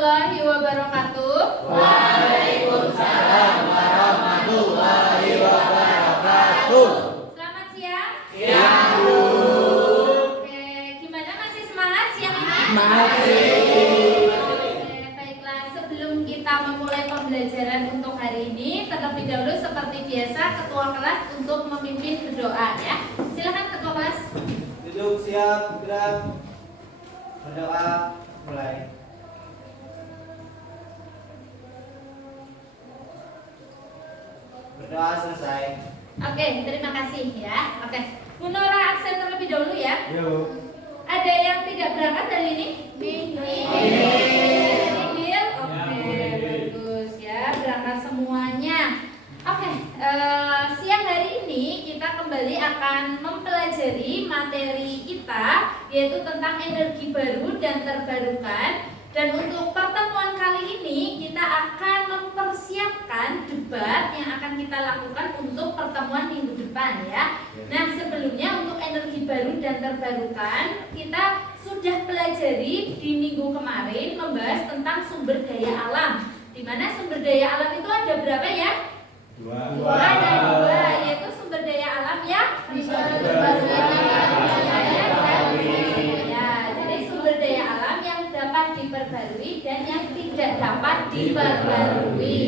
warahmatullahi wabarakatuh. Waalaikumsalam warahmatullahi wabarakatuh. Selamat siang. Siang, Bu. Oke, gimana, masih semangat siang ini? Masih. Oke, baiklah. Sebelum kita memulai pembelajaran untuk hari ini, terlebih dahulu seperti biasa ketua kelas untuk memimpin berdoa ya. Silakan ketua kelas. Duduk siap, gerak. Berdoa, mulai. Berdoa selesai. Oke, terima kasih ya. Oke, Bu Nora absen terlebih dahulu ya. Yuk. Ada yang tidak berangkat hari ini? Nihil. Oke, bagus ya, berangkat semuanya. Oke, siang hari ini kita kembali akan mempelajari materi kita, yaitu tentang energi baru dan terbarukan. Dan untuk pertemuan kali ini kita akan mempersiapkan debat yang akan kita lakukan untuk pertemuan minggu depan ya. Nah, sebelumnya untuk energi baru dan terbarukan kita sudah pelajari di minggu kemarin membahas tentang sumber daya alam. Di mana sumber daya alam itu ada berapa ya? Dua. Ada dua, yaitu sumber daya alam yang bisa diperbarui dan yang tidak dapat diperbarui.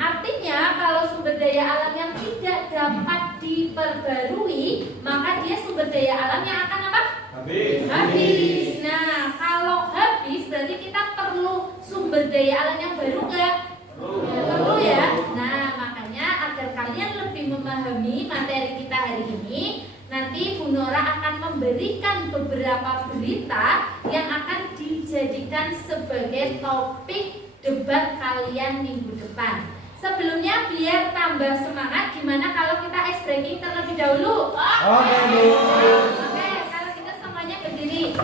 Artinya kalau sumber daya alam yang tidak dapat diperbarui, maka dia sumber daya alam yang akan apa? Habis. Nah, kalau habis berarti kita perlu sumber daya alam yang baru nggak? Perlu ya. Nah, makanya agar kalian lebih memahami materi kita hari ini, nanti Bu Nora akan memberikan beberapa berita yang akan dijadikan sebagai topik debat kalian minggu depan. Sebelumnya biar tambah semangat, gimana kalau kita ice breaking terlebih dahulu? Oke, Bu. Oke, kalau kita semuanya berdiri.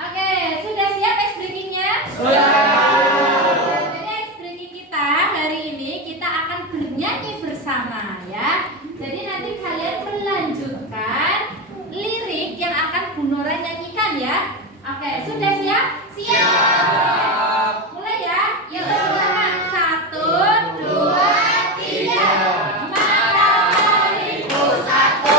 Oke, sudah siap ice breakingnya? Jadi ice breaking kita hari ini kita akan bernyanyi bersama ya. Jadi nanti kalian melanjutkan lirik yang akan Bu Nora nyanyikan ya. Oke, sudah siap? Siap. Mulai ya. Yuk bersama. 1, 2, 3. Matahariku satu,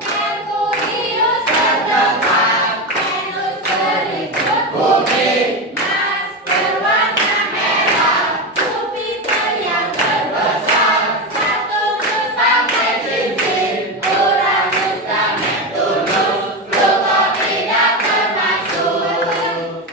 Merkurius terdekat, Venus berikut bumi, Mars berwarna merah, Jupiter yang terbesar, Saturnus sampai cincin, Uranus dan Neptunus, Pluto tidak termasuk.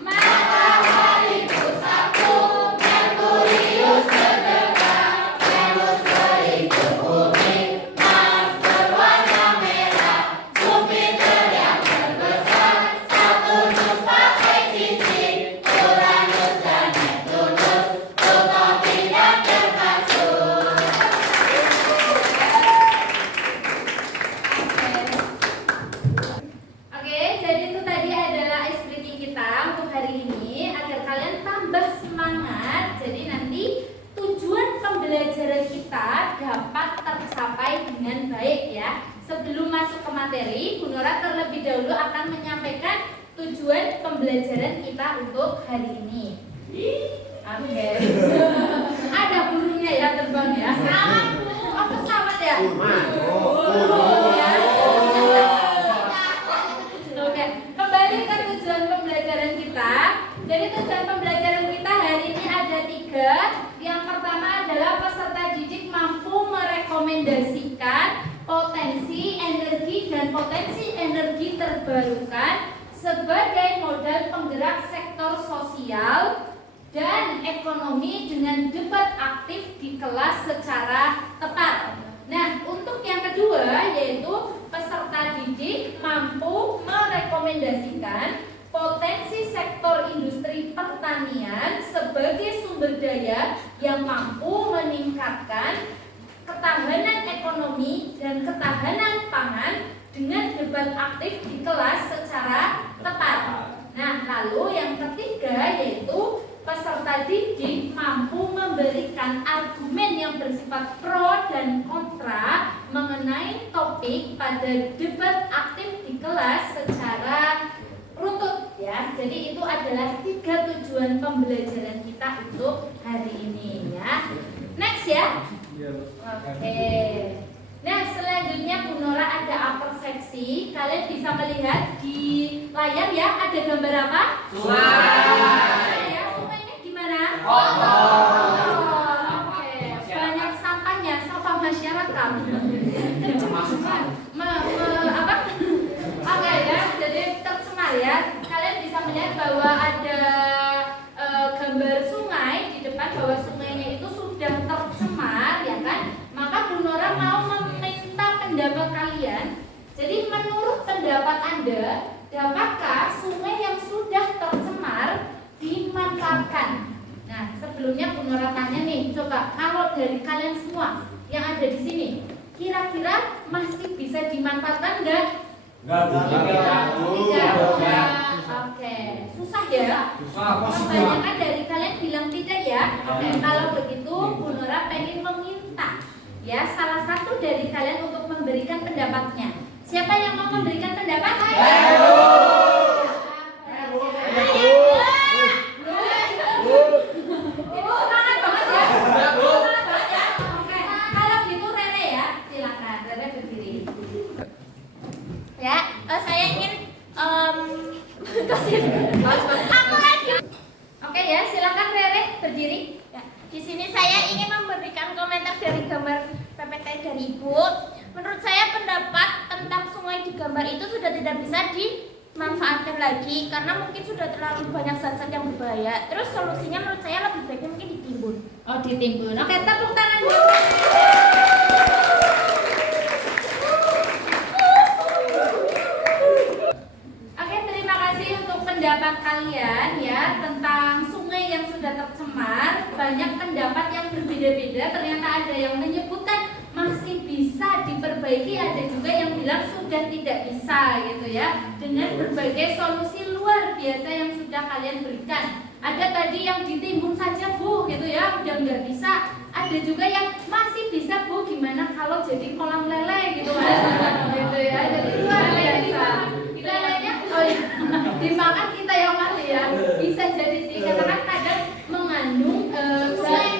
Matahariku satu, Merkurius terdekat, Venus berikut bumi, Mars berwarna merah, Jupiter yang terbesar, Saturnus pakai cincin, Uranus dan Neptunus, Pluto tidak termasuk. Oke, jadi itu tadi adalah ice breaking kita untuk hari ini agar kalian tambah semangat. Jadi nanti tujuan pembelajaran kita dapat tercapai dengan baik ya. Sebelum masuk ke materi, Bu Nora terlebih dahulu akan menyampaikan tujuan pembelajaran kita untuk hari ini. Oke. Ada burungnya ya terbang ya. Salah Bu, oh pesawat ya? Ya. Oke, kembali ke tujuan pembelajaran kita. Jadi tujuan pembelajaran kita hari ini ada 3. Yang pertama adalah peserta didik mampu merekomendasikan potensi energi dan potensi energi terbarukan sebagai modal penggerak sektor sosial dan ekonomi dengan debat aktif di kelas secara tepat. Nah, untuk yang kedua yaitu peserta didik mampu merekomendasikan potensi sektor industri pertanian sebagai sumber daya yang mampu meningkatkan ketahanan ekonomi dan ketahanan pangan dengan debat aktif di kelas secara tepat. Nah, lalu yang ketiga yaitu peserta didik mampu memberikan argumen yang bersifat pro dan kontra mengenai topik pada debat aktif di kelas secara runtut ya. ya. Jadi itu adalah 3 tujuan pembelajaran kita untuk hari ini ya. Next ya. Oke. Nah, selanjutnya Bu Nora ada upper seksi. Kalian bisa melihat di layar ya, ada gambar apa? Sungai. Ya, sungainya gimana? Kotor. Oke. Banyak sampahnya, sampah masyarakat. Apa? Oke ya, jadi tercemar ya. Kalian bisa melihat bahwa ada gambar sungai di depan, bahwa sungainya itu sudah tercemar ya kan. Maka Bu Nora mau meminta pendapat kalian. Jadi menurut pendapat Anda, dapatkah sungai yang sudah tercemar dimanfaatkan? Nah, sebelumnya Bu Nora tanya nih, coba kalau dari kalian semua yang ada di sini, kira-kira masih bisa dimanfaatkan enggak? Tidak. Oke, susah ya? Kebanyakan dari kalian bilang tidak ya? Oke, kalau begitu Bu Nora pengen meminta ya salah satu dari kalian untuk memberikan pendapatnya. Siapa yang mau memberikan pendapat? Itu semangat banget ya. Semangat banget ya. Oke, kalau gitu Rere ya, silakan Rere berdiri. Ya, saya ingin aku lagi. Oke ya, silakan Rere berdiri. Ya, di sini saya ingin memberikan komentar dari gambar PPT dari Ibu. Menurut saya pendapat tentang sungai di gambar itu sudah tidak bisa dimanfaatkan lagi karena mungkin sudah terlalu banyak zat-zat yang berbahaya. Terus solusinya menurut saya lebih baiknya mungkin ditimbun. Oh, ditimbun. Oke, tepuk tangan dulu. Oke, terima kasih untuk pendapat kalian ya tentang sungai yang sudah tercemar. Banyak pendapat yang berbeda-beda. Ternyata ada yang menyebutkan masih bisa diperbaiki, ada juga yang bilang sudah tidak bisa gitu ya. Dengan berbagai solusi luar biasa yang sudah kalian berikan. Ada tadi yang ditimbun saja Bu gitu ya, udah nggak bisa. Ada juga yang masih bisa Bu, gimana kalau jadi kolam lele gitu kan. Gitu ya, jadi luar biasa. Lelenya oh iya, dimakan kita yang mati ya. Bisa jadi sih, karena kan kadang mengandung zat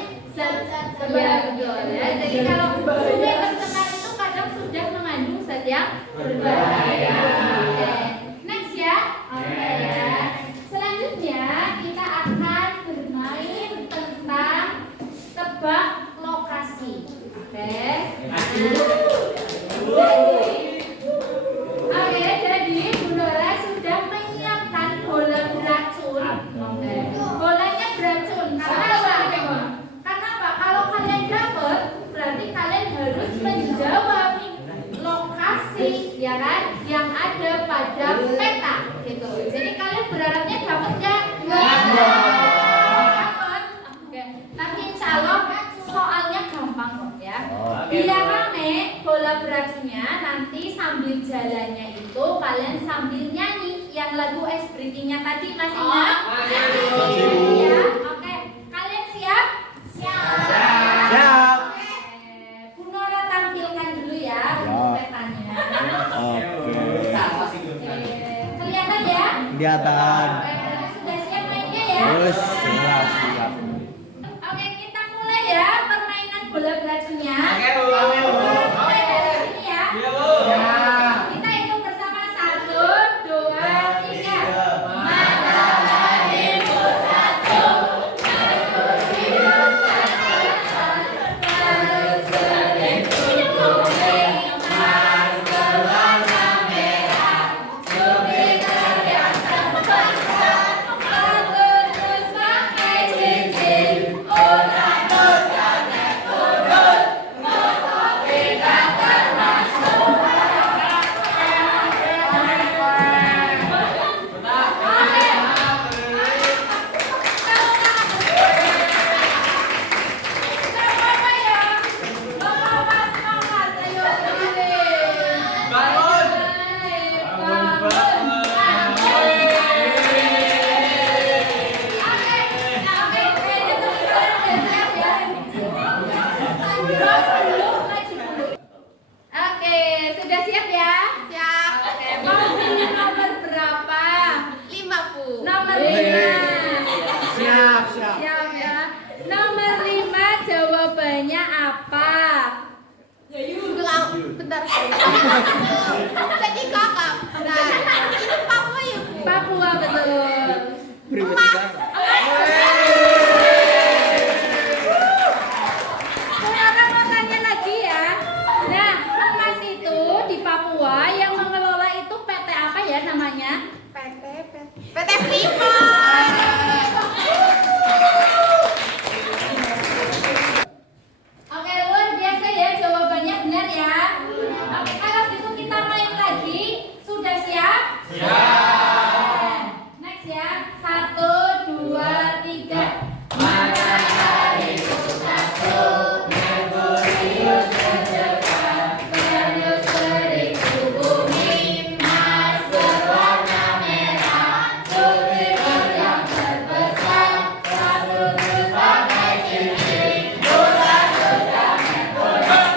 berbahaya ya. Jadi kalau sungai tercemar itu kadang sudah mengandung zat yang berbahaya. Oke. Next ya. Oke ya. Selanjutnya kita akan bermain tentang tebak lokasi. Oke. Jadi Bu Nora sudah menyiapkan bola beracun. Oke. Bolanya beracun. Karena apa? Karena apa? Kalau kalian dapat, berarti kalian harus menjawab lokasi ya kan yang ada pada peta gitu. Jadi kalian berharapnya dapat nggak? Dapat. Oke. Nanti insya Allah soalnya gampang kok ya. Biar rame bola beracunnya, nanti sambil jalannya itu kalian sambil nyanyi yang lagu Ice Breaking-nya tadi, masih ingat? Ya. Oke. Kalian siap? Siap. Oke. Bu Nora tampilkan dulu ya untuk petanya. Oke. Kelihatan ya? Kelihatan. Oke, berarti sudah siap mainnya ya? Terus jelas siap. Oke, kita mulai ya permainan bola beracunnya. Mulai dari sini ya. Kita hitung bersama 1, 2, 3. Mataharimu satu, mataharimu satu, harus seribu kuning, emas berwarna merah, Jupiter yang terbesar, terus pakai cincin, Uranus dan Neptunus, matahari Nomor 5. Siap. Siap ya. Nomor 5 jawabannya apa? Bentar. Jadi kakak. Nah, ini Papua ya, Bu? Papua betul. Emas. Sekarang mau tanya lagi ya. Nah, emas itu di Papua yang mengelola itu PT apa ya namanya? PT Freeport. Oke, luar biasa ya jawabannya benar ya. Oke, kalau gitu kita main lagi. Sudah siap? Siap. Next ya. 1, 2, 3. Matahariku satu, Merkurius terdekat, Venus seribu bumi, Mars berwarna merah, Jupiter yang terbesar, Saturnus pakai cincin, Uranus dan Neptunus,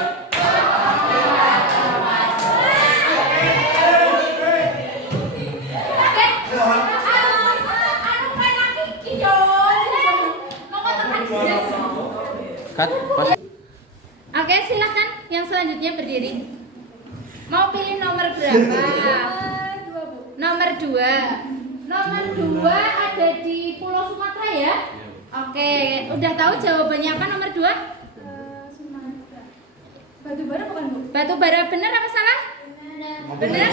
Cut, pas. Oke, silakan yang selanjutnya berdiri. Mau pilih nomor berapa? Nomor 2. Nomor 2 ada di Pulau Sumatera ya? Oke, udah tahu jawabannya apa nomor 2? Batu bara bukan, Bu? Batu bara benar apa salah? Benar?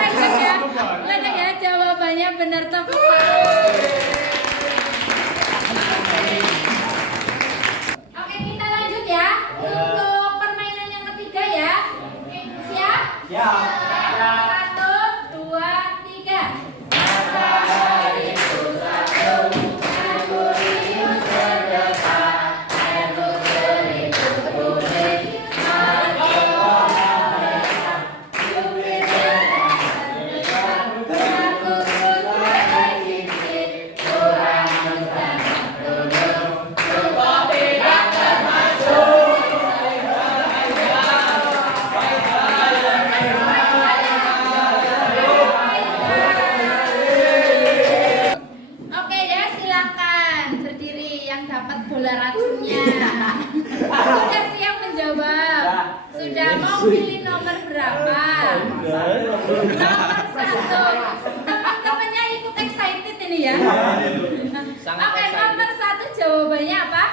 Ledek ya. Ledek ya, jawabannya benar tepat. Oke, kita lanjut ya. Untuk permainan yang ketiga ya. Siap? Siap. 1, 2, 3. Matahariku satu, Merkurius terdekat, Venus seribu bumi, Mars berwarna merah, Jupiter terdekat, Saturnus pakai cincin, Uranus dan Neptunus, Pluto tidak termasuk. Oke ya, silakan berdiri yang dapat bola racunnya. Sudah siap menjawab? Sudah mau pilih nomor berapa? Nomor 1. Teman-temannya ikut excited ini ya. Oke, nomor 1 jawabannya apa?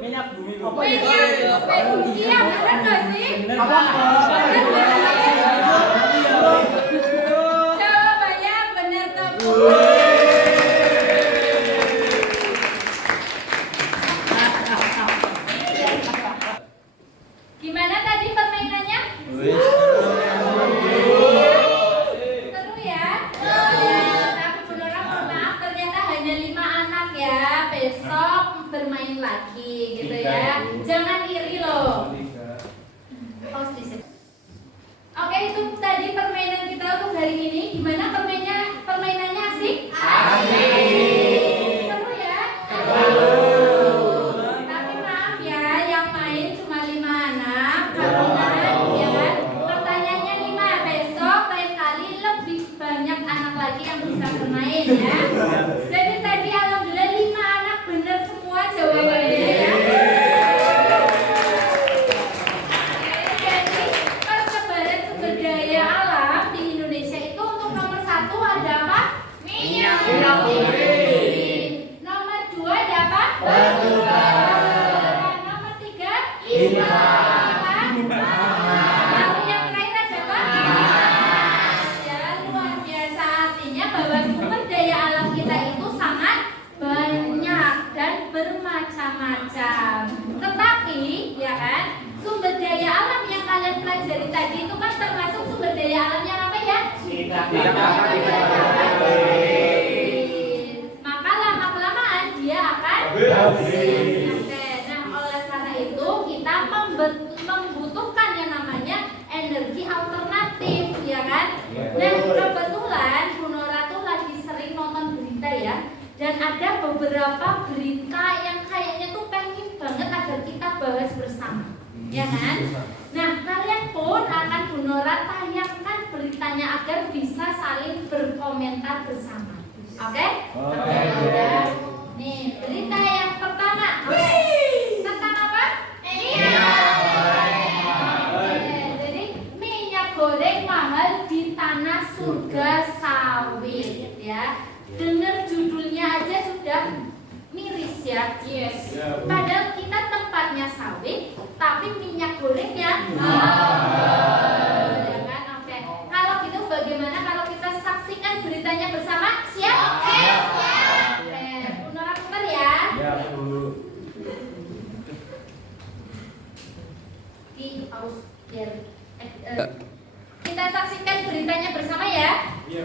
Minyak bumi. Minyak bumi. Iya, benar nggak sih? Benar nggak sih? Jawabannya benar tepat. Gimana tadi permainannya? Seru ya? Tapi beneran mohon maaf ternyata hanya 5 anak ya. Besok bermain lagi gitu ya. Jangan iri loh. Pause di situ. Oke, itu tadi permainan kita untuk hari ini. Gimana permainannya asik? Asik. Seru ya? Tapi maaf ya, yang main cuma 5 anak. Karena ya kan, pertanyaannya 5. Besok lain kali lebih banyak anak lagi yang bisa bermain ya. Jadi tadi alhamdulillah 5 anak benar semua jawabannya ya. Jadi persebaran sumber daya alam di Indonesia itu untuk nomor 1 ada apa? Minyak bumi. Nomor 2 ada apa? Batu bara. Nomor 3 ikan. Lalu yang terakhir ada apa? Emas. Ya, luar biasa, artinya bahwa sumber daya alam kita itu sangat banyak dan bermacam-macam. Tetapi ya kan, sumber daya alam yang kalian pelajari tadi itu kan termasuk sumber daya alam yang apa ya? Maka lama-kelamaan dia akan habis. Oke, nah oleh karena itu kita membutuhkan yang namanya energi alternatif, ya kan? Nah kebetulan Bu Nora tuh lagi sering nonton berita ya, dan ada beberapa berita yang kayaknya tuh pengen banget agar kita bahas bersama, ya kan? Nah kalian pun akan Bu Nora komentar bersama. Oke? Oke. Nih, berita yang pertama. Oke. Tentang apa? Jadi minyak goreng mahal di tanah surga sawit ya. Dengar judulnya aja sudah miris ya. Yes. Padahal kita tempatnya sawit, tapi minyak gorengnya mahal. Ya kan? Oke. Kalau gitu bagaimana kalau kita saksikan beritanya bersama? Siap? Oke. Oke. Punara putar ya. Ya, Bu. Di pause biar kita saksikan beritanya bersama ya. Di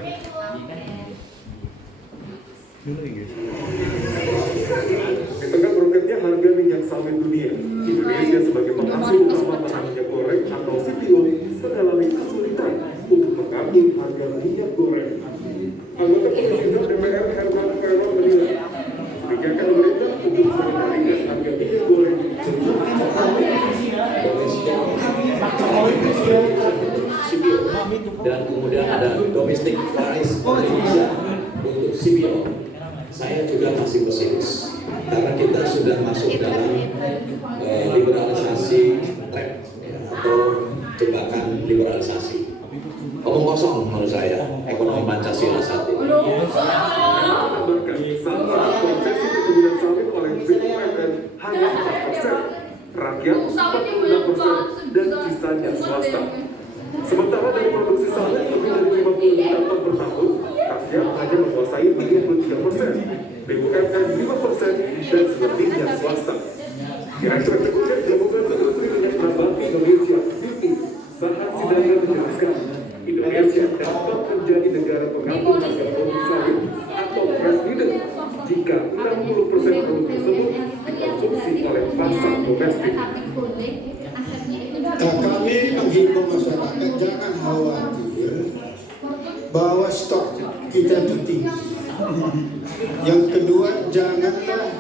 tengah meroketnya harga minyak sawit dunia, Indonesia sebagai penghasil utama bahan minyak goreng atau CPO mengalami kesulitan untuk mengatur harga minyak goreng. Anggota Komisi DPR Herman Ferron menilai kebijakan pemerintah untuk mengendalikan harga minyak goreng CPO dan kemudian ada domestic price Indonesia untuk CPO. Saya juga masih pesimis karena kita sudah masuk dalam liberalisasi trap ya, atau jebakan liberalisasi. Omong kosong menurut saya ekonomi Pancasila saat ini. menambahkan sama konsesi perkebunan sawit oleh BUMN hanya 4%, rakyat 46% dan sisanya swasta. Sementara dari produksi sawit lebih dari 50 juta ton per tahun, rakyat hanya menguasai 33%, BUMN 5% dan selebihnya swasta. Direktur Eksekutif Gabungan Industri Minyak Nabati Indonesia (BIMI) Bahan Sidaya menjelaskan, Indonesia dapat menjadi negara pengatur harga produk sawit atau price leader jika 60% produk tersebut dikonsumsi oleh pasar domestik. Kami menghimbau masyarakat jangan khawatir bahwa stok kita itu tinggi. Yang kedua, janganlah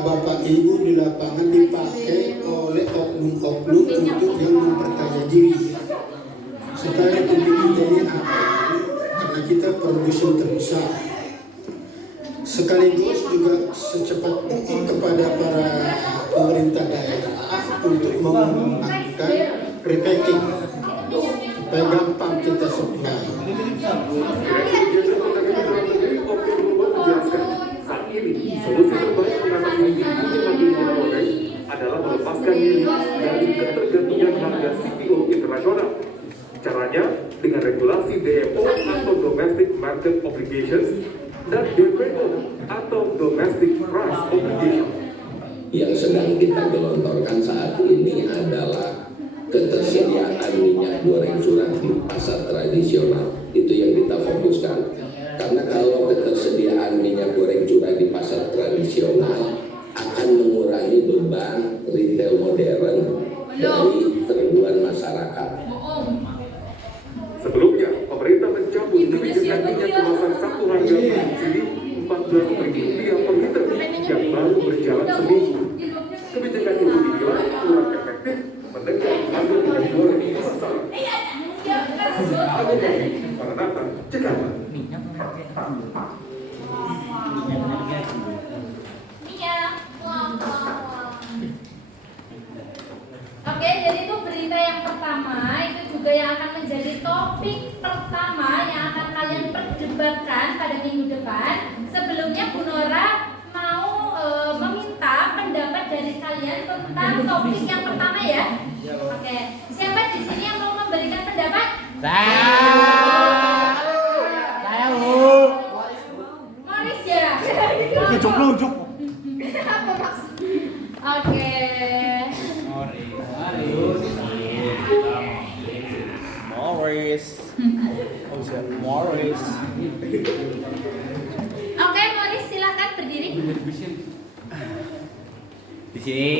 Bapak Ibu di lapangan dipakai oleh oknum-oknum untuk yang memperkaya diri. Supaya kita jadi apa? Karena kita produsen terbesar. Sekaligus juga secepat mungkin kepada para pemerintah daerah untuk mengembangkan repacking supaya gampang kita supply. Menjelaskan, saat ini solusi terbaik mengatasi tingginya minyak goreng adalah melepaskan diri dari ketergantungan harga CPO internasional. Caranya dengan regulasi DMO atau Domestic Market Obligations dan DPO atau Domestic Price Obligation. Yang sedang kita gelontorkan saat ini adalah ketersediaan minyak goreng curah di pasar tradisional. Itu yang kita fokuskan. Karena kalau ketersediaan minyak goreng curah di pasar tradisional akan mengurangi beban retail modern dari ribuan masyarakat. Sebelumnya, pemerintah mencabut kebijakan minyak kemasan satu harga bersubsidi Rp14.000 per liter yang baru berjalan seminggu. Kebijakan itu dinilai kurang efektif menekan harga minyak goreng di pasaran. Maranatha, Jakarta. Oke, jadi itu berita yang pertama, itu juga yang akan menjadi topik pertama yang akan kalian perdebatkan pada minggu depan. Sebelumnya Bu Nora mau meminta pendapat dari kalian tentang topik yang pertama ya. Oke, siapa di sini yang mau memberikan pendapat? Saya, Bu. Morris ya. Ujuk lu, ujuk. Apa maksud? Oke. Morris. Oh, siap. Morris. Oke, Morris silakan berdiri. Di sini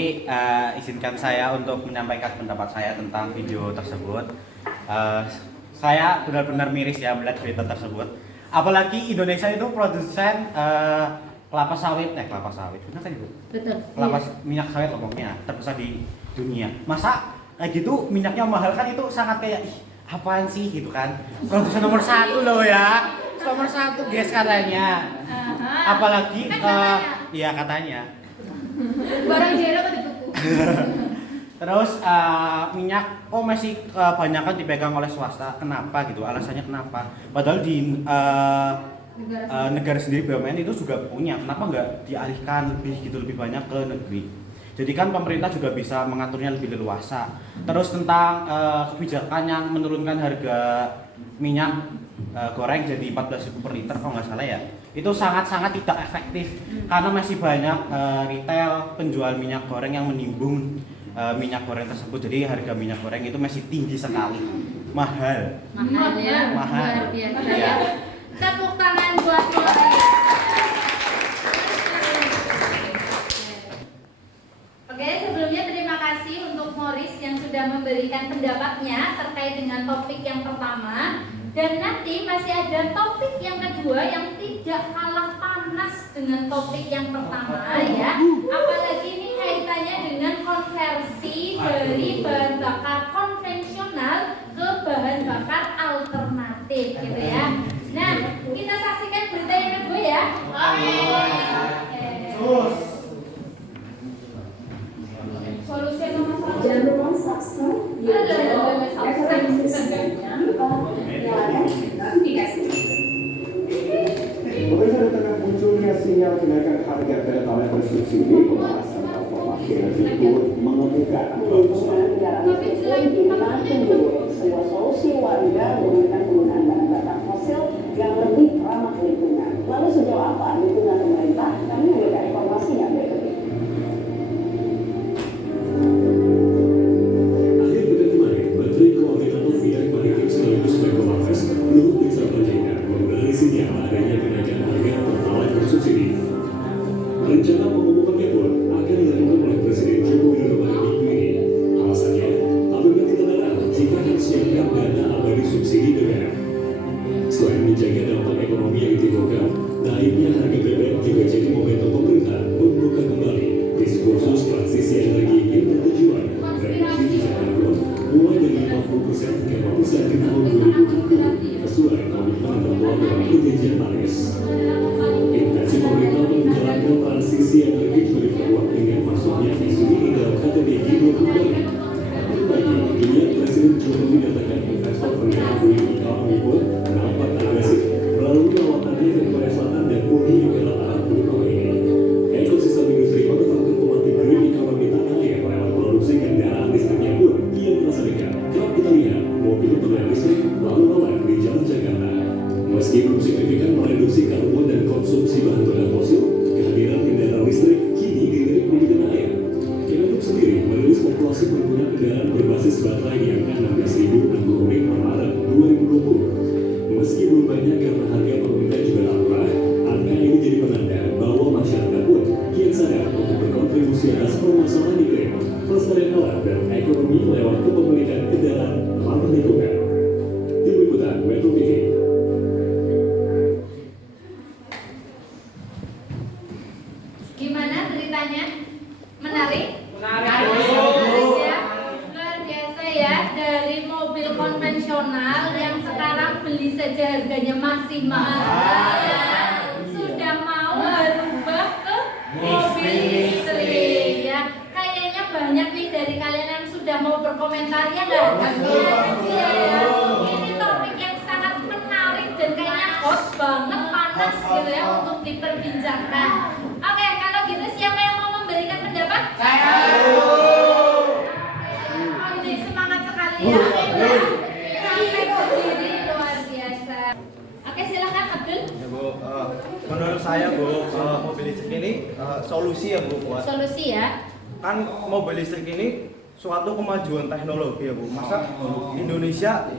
izinkan saya untuk menyampaikan pendapat saya tentang video tersebut. Saya benar-benar miris ya melihat berita tersebut. Apalagi Indonesia itu produsen kelapa sawit, benar kan Ibu? Betul. Minyak sawit ngomongnya terbesar di dunia. Masa kayak gitu minyaknya mahal kan itu sangat kayak apaan sih gitu kan, produsen nomor 1 loh ya, nomor 1 guys katanya. Apalagi ya katanya Barang jero kan dituku. terus minyak kok masih kebanyakan dipegang oleh swasta, kenapa gitu, alasannya kenapa, padahal di negara sendiri BUMN itu juga punya, kenapa nggak dialihkan lebih banyak ke negeri. Jadi kan pemerintah juga bisa mengaturnya lebih leluasa. Terus tentang kebijakan yang menurunkan harga minyak goreng jadi 14.000 per liter kalau nggak salah ya, itu sangat-sangat tidak efektif karena masih banyak retail penjual minyak goreng yang menimbun minyak goreng tersebut. Jadi harga minyak goreng itu masih tinggi sekali, mahal Ya. Mahal. Luar biasa Iya. ya. Tepuk tangan buat Morris. Oke, sebelumnya terima kasih untuk Morris yang sudah memberikan pendapatnya terkait dengan topik yang pertama. Dan nanti masih ada topik yang kedua yang tidak kalah panas dengan topik yang pertama ya. Apalagi ini kaitannya dengan konversi dari bahan bakar konvensional ke bahan bakar alternatif gitu ya. Nah, kita saksikan berita yang kedua ya. Oke. Solusi nomor 1. Jangan lupa subscribe YouTube FMC. Jangan lupa nyalakan notifikasi. Pemirsa, di tengah munculnya sinyal kenaikan harga pertalite bersubsidi, pembahasan transformasi energi turut mengemuka. Penggunaan kendaraan listrik dimakin dulu. Sebuah solusi warga menggunakan penggunaan bahan bakar fosil yang lebih ramah lingkungan. Lalu sejauh apa dukungan pemerintah? Kami memberikan informasinya berikut ini. Akhir pekan kemarin, Menteri Koordinator Bidang Maritim sekaligus Menko Marves Luhut Binsar Panjaitan memberi sinyal adanya kenaikan harga pertalite bersubsidi. Rencana pengumumannya pun akan dilakukan oleh Presiden Joko Widodo pada minggu ini. Alasannya, apabila tidak larang jika harus menyiapkan dana abadi subsidi BBM. Selain menjaga dampak ekonomi yang ditimbulkan, naiknya harga BBM juga jadi momentum pemerintah membuka kembali diskursus transisi energi yang bertujuan reduksi jejak karbon mulai dari 50% ke 50% di tahun 2020 sesuai komitmen tertuang dalam perjanjian Paris. Intensi pemerintah untuk menjalankan transisi energi juga diperkuat dengan masuknya isu ini dalam KTT G20 Bali. Berbagi, dilihat Presiden Jokowi datangkan investor penggerak green economy pun nampak agresif melalui lawatannya ke Korea Selatan dan Uni Emirat Arab Uni ini. Ekosistem industri manufaktur pemantik green economy tanah air lewat produksi kendaraan listriknya pun kian merasa dekat. Kerap kita lihat mobil berbahan listrik lalu lalang di jalan Jakarta. Meski belum signifikan mereduksi karbon dan konsumsi bahan bakar fosil, kehadiran kendaraan listrik kini dilirik di tanah air. Kemenhub sendiri merilis populasi pengguna kendaraan berbasis baterai di angka 16.000 unit per Maret 2020. Meski belum banyak karena harga per unitnya juga tak murah, angka ini jadi penanda bahwa masyarakat pun kian sadar untuk berkontribusi atas permasalahan iklim, pelestarian alam dan ekonomi lewat kepemilikan kendaraan ramah lingkungan. Tim Liputan Metro TV. Gimana beritanya? Menarik? Menarik. Ya. Luar biasa ya, dari mobil konvensional yang sekarang beli saja harganya masih mahal, sudah mau berubah ke mobil listrik ya. Kayaknya banyak nih dari kalian yang sudah mau berkomentar ya nggak? Iya ya. Ini topik yang sangat menarik dan kayaknya hot banget, panas gitu ya untuk diperbincangkan. Oke, kalau gitu siapa yang mau memberikan pendapat? Saya. Oh, ini semangat sekali ya. Sampai berdiri luar biasa. Oke, silakan Abdul. Ya Bu, menurut saya Bu, mobil listrik ini solusi ya Bu buat Solusi ya. kan mobil listrik ini suatu kemajuan teknologi ya Bu. Masa Indonesia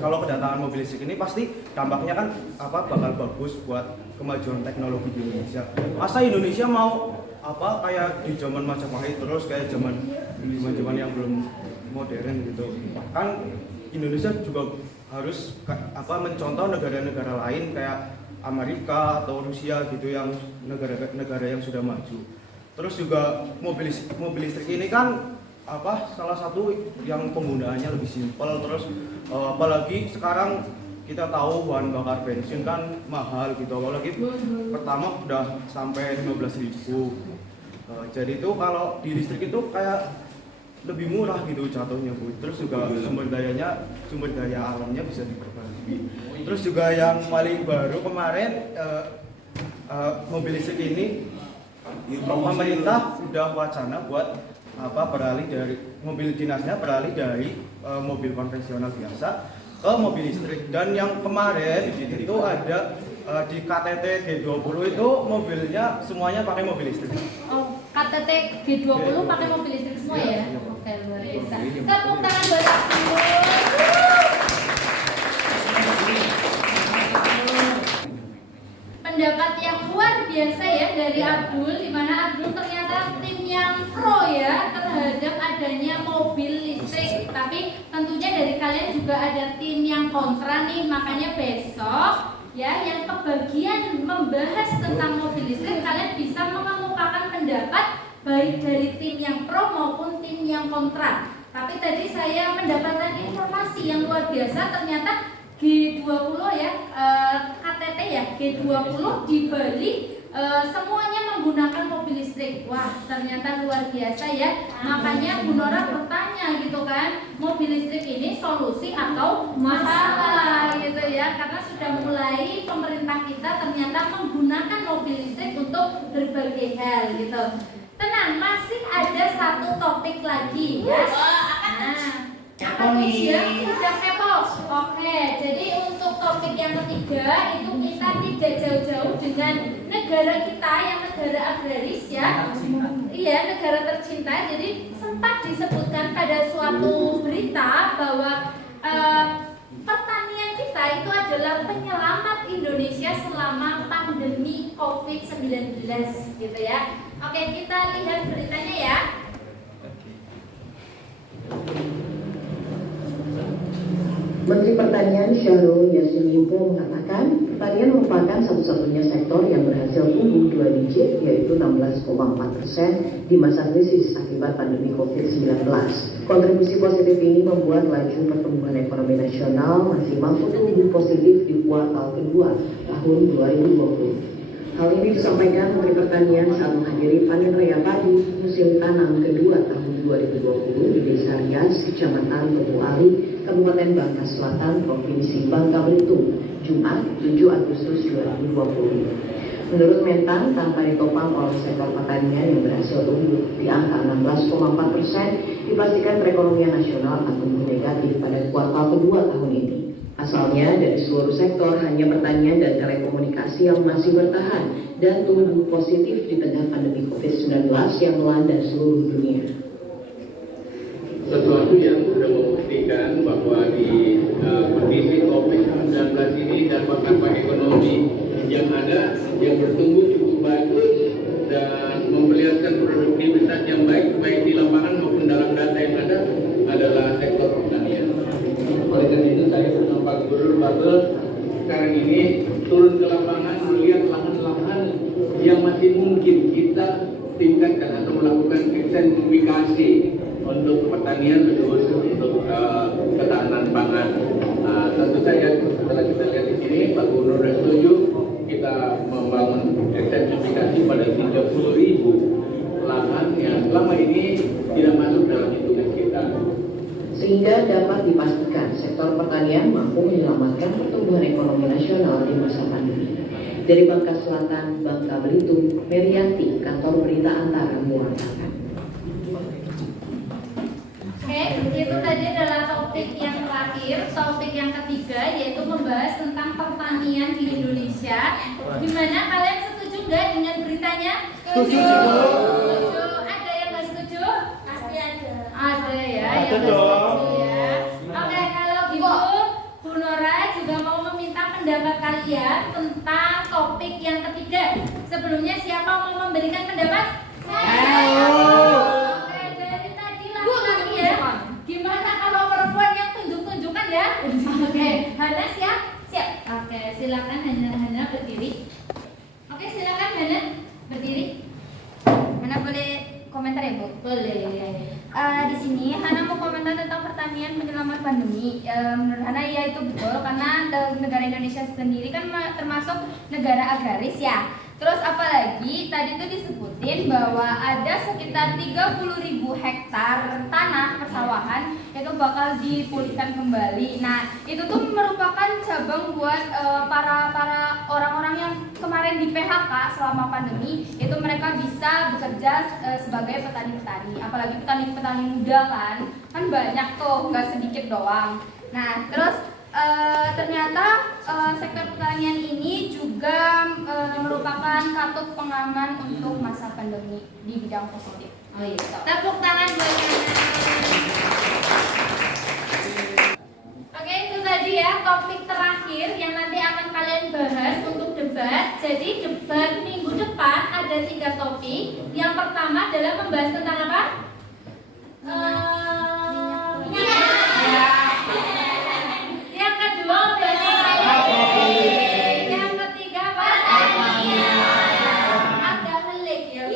kalau kedatangan mobil listrik ini pasti dampaknya kan bakal bagus buat kemajuan teknologi di Indonesia. Masa Indonesia mau kayak di zaman Majapahit terus kayak zaman yang belum modern gitu. Kan Indonesia juga harus mencontoh negara-negara lain kayak Amerika atau Rusia gitu yang negara-negara yang sudah maju. Terus juga mobil listrik ini kan salah satu yang penggunaannya lebih simpel, terus apalagi sekarang kita tahu bahan bakar bensin kan mahal gitu, apalagi pertama udah sampai 15.000. Jadi itu kalau di listrik itu kayak lebih murah gitu jatuhnya Bu. Terus juga sumber daya alamnya bisa diperbaiki. Terus juga yang paling baru kemarin mobil listrik ini pemerintah sudah wacana buat beralih dari mobil dinasnya, beralih dari mobil konvensional biasa ke mobil listrik. Dan yang kemarin itu ada di KTT G20 itu mobilnya semuanya pakai mobil listrik. Oh, KTT G20 pakai mobil listrik semua ya? Oke, luar biasa. Tepuk tangan buat Abdul. Pendapat yang luar biasa ya dari Abdul, di mana Abdul ternyata tim yang pro ya terhadap adanya mobil listrik. Tapi tentunya dari kalian juga ada tim yang kontra nih, makanya besok ya yang kebagian membahas tentang mobil listrik, kalian bisa mengemukakan pendapat baik dari tim yang pro maupun tim yang kontra. Tapi tadi saya mendapatkan informasi yang luar biasa, ternyata G20 ya, KTT ya, G20 di Bali semuanya menggunakan mobil listrik. Wah, ternyata luar biasa ya. Makanya Bu Nora bertanya gitu kan, mobil listrik ini solusi atau masalah gitu ya. Karena sudah mulai pemerintah kita ternyata menggunakan mobil listrik untuk berbagai hal gitu. Tenang, masih ada satu topik lagi ya. Apa nih? Udah kepo. Oke, jadi untuk topik yang ketiga itu kita tidak jauh-jauh dengan negara kita yang negara agraris ya. Iya, negara tercinta. Jadi sempat disebutkan pada suatu berita bahwa pertanian kita itu adalah penyelamat Indonesia selama pandemi COVID-19 gitu ya. Oke, kita lihat beritanya ya. Menteri Pertanian Syahrul Yassin Limpo mengatakan pertanian merupakan satu-satunya sektor yang berhasil tumbuh 2 digit, yaitu 16,4% di masa krisis akibat pandemi COVID-19. Kontribusi positif ini membuat laju pertumbuhan ekonomi nasional masih mampu tumbuh positif di kuartal kedua tahun 2020. Hal ini disampaikan Menteri Pertanian saat menghadiri panen raya padi musim tanam kedua tahun 2020 di Desa Rias, Kecamatan Tebu Ali, Kabupaten Bangka Selatan, Provinsi Bangka Belitung, Jumat 7 Agustus 2020. Menurut Mentan, tanpa ditopang oleh sektor pertanian yang berhasil tumbuh di angka 16,4%, dipastikan perekonomian nasional akan tumbuh negatif pada kuartal kedua tahun ini. Asalnya dari seluruh sektor, hanya pertanian dan telekomunikasi yang masih bertahan dan tumbuh positif di tengah pandemi COVID-19 yang melanda seluruh dunia. Sesuatu yang sudah membuktikan bahwa di kondisi COVID-19 ini dampak-dampak ekonomi yang ada, yang bertumbuh cukup bagus dan memperlihatkan produktivitas yang baik di lapangan maupun dalam data yang ada adalah sektor pertanian. Oleh karena itu saya bersama Pak Gubernur Babel sekarang ini turun ke lapangan melihat lahan-lahan yang masih mungkin kita tingkatkan atau melakukan ekstensifikasi untuk pertanian terus untuk ketahanan pangan. Tentu saja setelah kita lihat di sini Pak Gubernur sudah setuju kita membangun ekstensifikasi pada 30.000 lahan yang selama ini tidak masuk dalam hitungan kita. Sehingga dapat dipastikan sektor pertanian mampu menyelamatkan pertumbuhan ekonomi nasional di masa pandemi. Dari Bangka Selatan, Bangka Belitung, Merianti, Kantor Berita Antara mewakilkan. Oke, itu tadi adalah topik yang terakhir, topik yang ketiga yaitu membahas tentang pertanian di Indonesia. Gimana, kalian setuju nggak dengan beritanya? Setuju. Ada yang nggak setuju? Pasti ada. Ada ya, yang nggak setuju ya. Oke, kalau gitu Bu Nora juga mau meminta pendapat kalian tentang topik yang ketiga. Sebelumnya siapa mau memberikan pendapat? Saya. Oke, dari tadi laki-laki ya. Gimana kalau perempuan yang tunjuk-tunjukkan ya? Oke, Hana siap? Siap. Oke, silakan Hana berdiri. Oke, silakan Hana berdiri. Mana boleh komentar ya Bu? Boleh. Di pengalaman pandemi. Menurut Hana ya itu betul karena negara Indonesia sendiri kan termasuk negara agraris ya. Terus apalagi tadi tuh disebutin bahwa ada sekitar 30.000 hektar tanah persawahan itu bakal dipulihkan kembali. Nah, itu tuh merupakan cabang buat para orang-orang yang kemarin di PHK selama pandemi, itu mereka bisa bekerja sebagai petani-petani. Apalagi petani-petani muda kan banyak tuh, nggak sedikit doang. Nah, terus ternyata sektor pertanian ini juga merupakan kartu pengaman untuk masa pandemi di bidang positif. Oh iya. Tepuk tangan buat Hana. Oke, itu tadi ya topik terakhir yang nanti akan kalian bahas untuk debat. Jadi debat minggu depan ada 3 topik. Yang pertama adalah membahas tentang apa? Yang kedua membahas tentang yang ketiga apa? Agak pelik ya.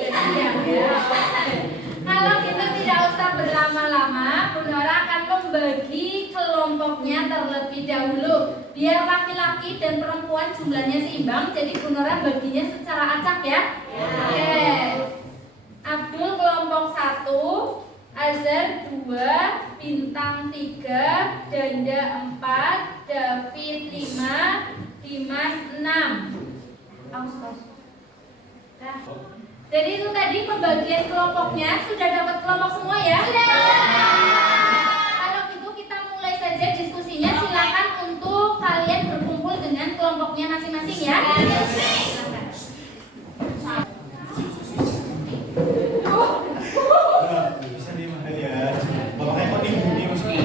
Kalau kita tidak usah berlama-lama, Bu Nora akan membagi kelompoknya terlebih dahulu. Biar laki-laki dan perempuan jumlahnya seimbang, jadi Bu Nora baginya secara acak ya. Oke. Abdul kelompok 1, Azhar 2, Bintang 3, Danda 4, David 5, Dimas 6. Nah, jadi itu tadi pembagian kelompoknya. Sudah dapat kelompok semua ya? Sudah. Kalau gitu kita mulai saja diskusinya. Silakan untuk kalian berkumpul dengan kelompoknya masing-masing ya. Bisa nih Mas ya. Bapaknya kok di maksudnya.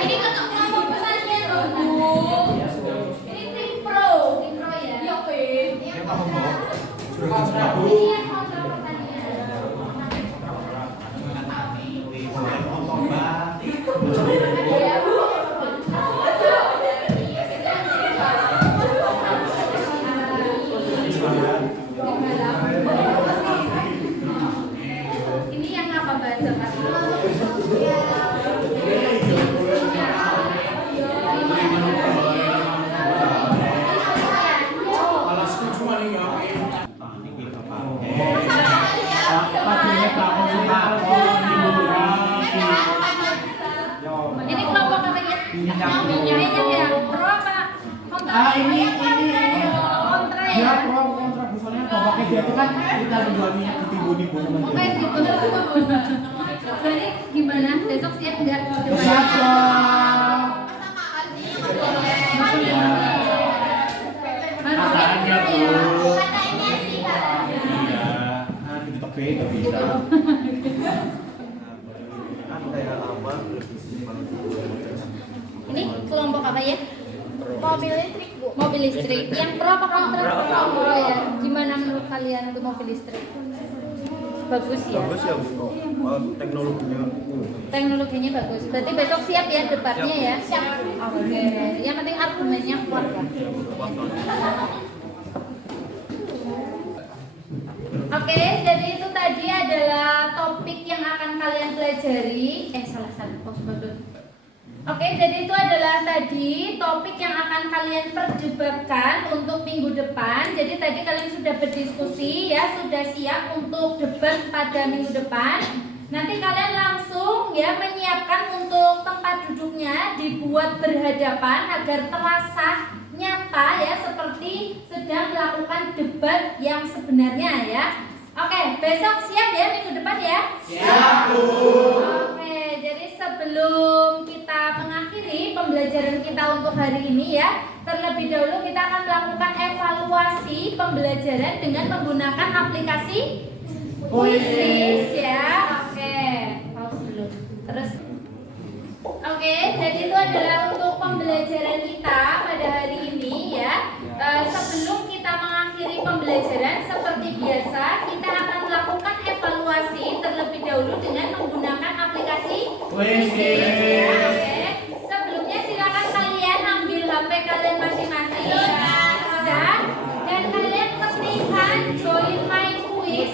Ini untuk kelompok pertanian loh, Bu. Ini tim pro ya. Iya, oke. Yang apa mau? Ini yang kontra pertanian. Ya, Bu. Ini yang apa bahasa Mas? Ini kelompok apa ya? Minyak ya? Pro apa? Kontra? Ini kontra dia ya? pro kontra soalnya bapaknya dia itu kan kita menjual minyak ditimbun-timbun sama Oke dia. gitu. Jadi gimana? Besok siap nggak? Siap dong. Masalahnya tuh. Iya, nanti tebe nggak bisa. Ini kelompok apa ya? Mobil listrik, Bu. Mobil listrik. Yang pro apa kontra? Pro ya. Gimana menurut kalian untuk mobil listrik? Bagus ya? Bagus ya Bu. Teknologinya. Teknologinya bagus. Berarti besok siap ya debatnya ya? Siap. Oke. Yang penting argumennya kuat ya. Oke, jadi itu tadi adalah topik yang akan kalian pelajari. Salah. Oke, jadi itu adalah tadi topik yang akan kalian perdebatkan untuk minggu depan. Jadi tadi kalian sudah berdiskusi ya, sudah siap untuk debat pada minggu depan. Nanti kalian langsung ya menyiapkan untuk tempat duduknya dibuat berhadapan agar terasa nyata ya, seperti sedang melakukan debat yang sebenarnya ya. Oke, besok siap ya minggu depan ya? Siap, Bu. Oke, jadi sebelum kita mengakhiri pembelajaran kita untuk hari ini ya, terlebih dahulu kita akan melakukan evaluasi pembelajaran dengan menggunakan aplikasi Quizzes ya. Oke, pause dulu. Terus oke, jadi itu adalah untuk pembelajaran kita pada hari ini ya. Sebelum kita mengakhiri pembelajaran seperti biasa, kita akan melakukan evaluasi terlebih dahulu dengan menggunakan aplikasi Quizzes ya. Oke. Sebelumnya silakan kalian ambil HP kalian masing-masing dan kalian ketikkan join my quiz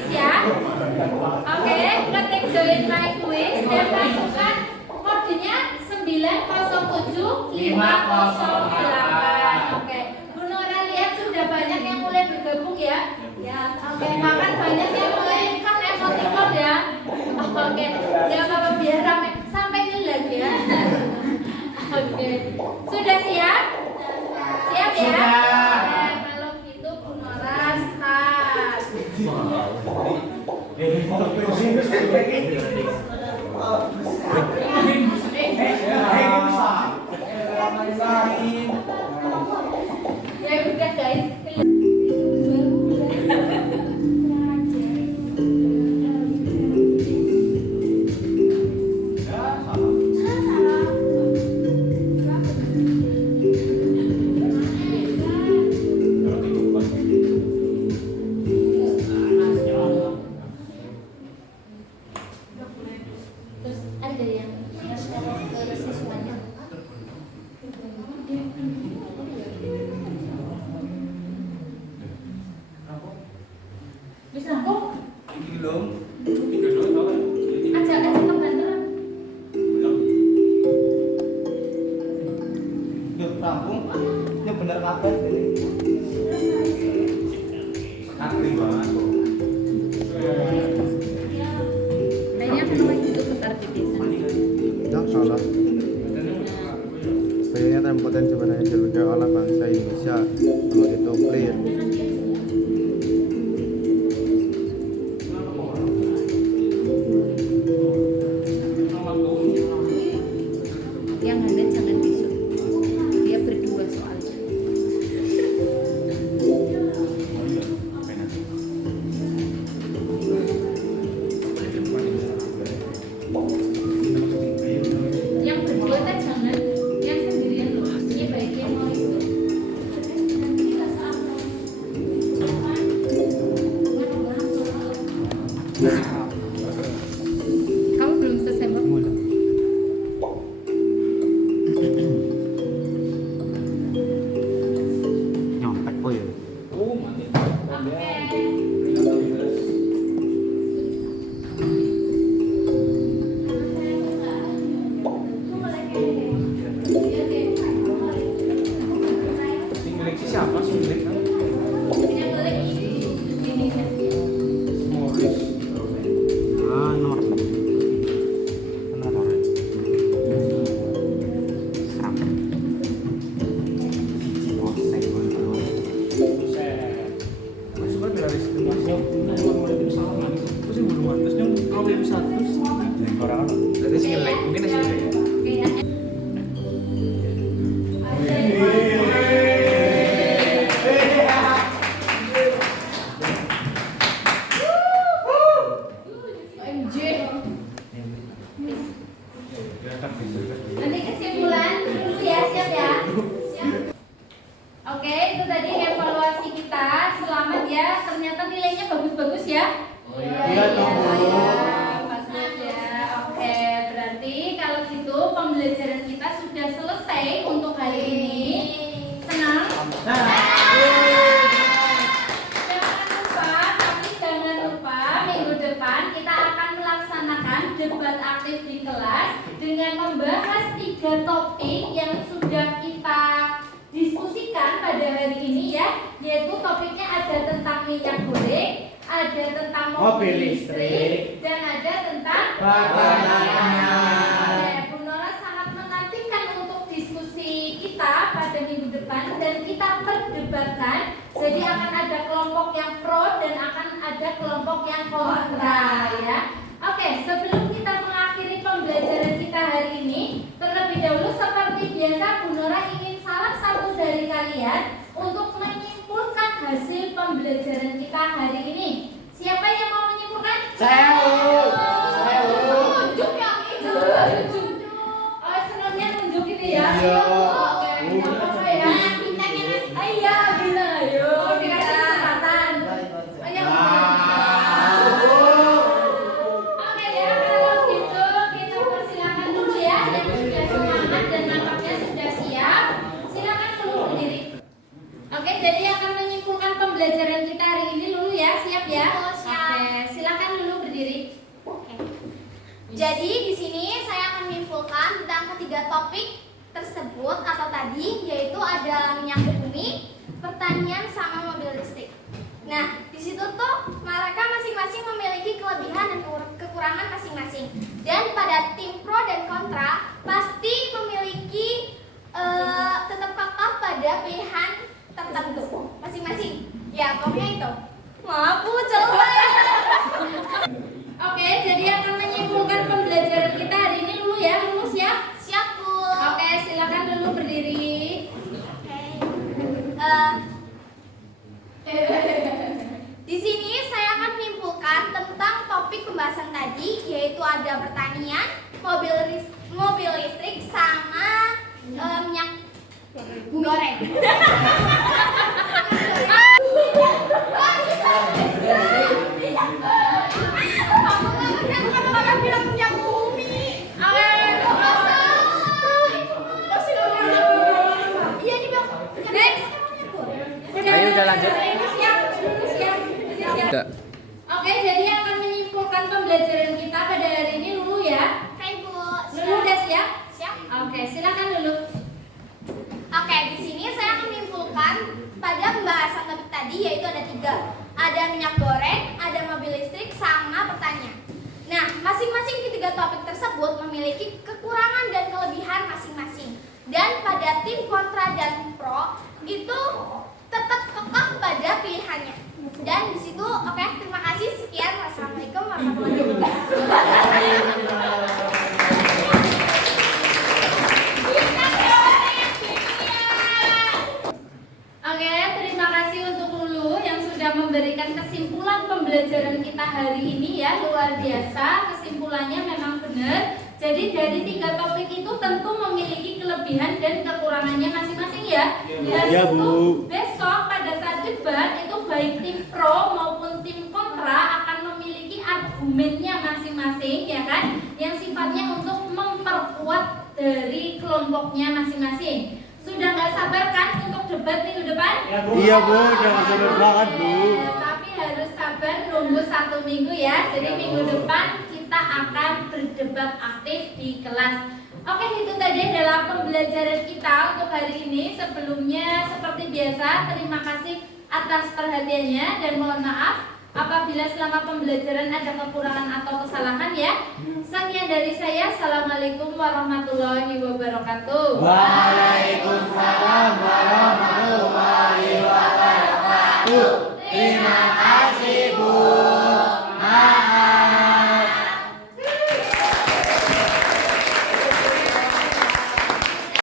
Oke, ketik join my quiz dan masukkan kodenya 907-508. Oke, Bu Nora lihat sudah banyak yang mulai bergabung ya. Ya, oke, bahkan banyak yang mengirimkan emoticon ya. Oke, jangan apa-apa biar ramai sampai nyelag ya. Oke, sudah siap? Siap ya? Oke, kalau gitu Bu Nora start. Ya udah guys. Terus ada yang ke siswanya. Bisa rampung? Ajak ke kantor. Yuk, rampung. Ini bener kabar ini. Antri banget. Kayaknya kenapa itu ketar di desa. Ya, salah. Kayaknya dan potensi sebenarnya sebagai alat bangsa Indonesia kalau itu clear. Yang ada jangan besok. Dia berdua soalnya. Yang berdua tak jangan, yang sendirian loh. Ini baiknya mau itu. Kamu belum selesai Mbak? Nyontek kok ya. Milik siapa sih milik kan? Morris. Ah, Nor. Kenapa? Sam. Bosek bro. Masuk kan dari situ masuk. Mulai dari salah. Terus yang belum terus yang kalau dari satu orang apa? Dari sini like mungkin dari sini. Nanti kesimpulan dulu ya, siap ya? Oke, itu tadi evaluasi kita. Selamat ya, ternyata nilainya bagus-bagus ya. Iya, bagus ya. Oke, berarti kalau gitu pembelajaran kita sudah selesai untuk hari ini. Senang? Jangan lupa minggu depan kita akan melaksanakan debat aktif di kelas dengan membahas 3 topik yang sudah kita diskusikan pada hari ini ya, yaitu topiknya ada tentang minyak goreng, ada tentang mobil listrik, dan ada tentang Bu Nora sangat menantikan untuk diskusi kita pada minggu depan dan kita perdebatkan. Jadi akan ada kelompok yang pro dan akan ada kelompok yang kontra ya. Oke, sebelum kita mengakhiri pembelajaran kita hari ini, terlebih dahulu seperti biasa Bu Nora ingin salah satu dari kalian untuk menyimpulkan hasil pembelajaran kita hari ini. Siapa yang mau menyimpulkan? Saya. Nunjuk yang itu. Oh, senangnya nunjuk itu ya. Oke, nggak apa-apa ya. Iya, Bina. Ayo, dikasih kesempatan. Oke ya, kalau gitu kita persilakan dulu ya. Yang sudah semangat dan nampaknya sudah siap, silakan dulu berdiri. Oke, jadi akan menyimpulkan pembelajaran kita hari ini dulu ya, siap ya? Oke, silakan dulu berdiri. Jadi di sini saya akan menyimpulkan tentang ketiga topik tersebut atau tadi, yaitu ada minyak bumi, pertanian, sama mobil listrik. Nah, di situ tuh mereka masing-masing memiliki kelebihan dan kekurangan masing-masing. Dan pada tim pro dan kontra pasti memiliki tetap kakak pada pilihan tertentu masing-masing. Ya, pokoknya itu. Maaf, Bu, jelas. Oke, jadi akan menyimpulkan pembelajaran kita hari ini dulu ya, lulus ya. Siap, Bu. Oke, silakan dulu berdiri. Di sini saya akan menyimpulkan tentang topik pembahasan tadi, yaitu ada pertanian, mobil listrik, sama minyak goreng. Ayo udah lanjut. Oke, jadi yang akan menyimpulkan pembelajaran kita pada hari ini Lulu ya. Oke, Bu. Lulu udah siap? Siap. Oke, silakan Lulu. Oke, di sini saya akan menyimpulkan pada pembahasan topik tadi, yaitu ada 3. Ada minyak goreng, ada mobil listrik, sama pertanian. Nah, masing-masing ketiga topik tersebut memiliki kekurangan dan kelebihan masing-masing. Dan pada tim kontra dan pro itu tetap kekeh pada pilihannya. Dan di situ, oke, terima kasih. Sekian, wassalamualaikum warahmatullahi wabarakatuh. Oke, terima kasih untuk Lulu yang sudah memberikan kesimpulan pembelajaran kita hari ini ya. Luar biasa, kesimpulannya memang benar. Jadi dari 3 topik itu tentu memiliki kelebihan dan kekurangannya masing-masing ya. Dan Iya, Bu. untuk besok pada saat debat itu baik tim pro maupun tim kontra akan memiliki argumennya masing-masing ya kan, yang sifatnya untuk memperkuat dari kelompoknya masing-masing. Sudah nggak sabar kan untuk debat minggu depan? Iya, Bu, udah sabar banget, Bu. Tapi harus sabar nunggu 1 minggu ya. Jadi minggu depan kita akan berdebat aktif di kelas. Oke, itu tadi adalah pembelajaran kita untuk hari ini. Sebelumnya seperti biasa, terima kasih atas perhatiannya dan mohon maaf apabila selama pembelajaran ada kekurangan atau kesalahan ya. Sekian dari saya. Assalamualaikum warahmatullahi wabarakatuh. Waalaikumsalam warahmatullahi wabarakatuh. Terima kasih, Bu.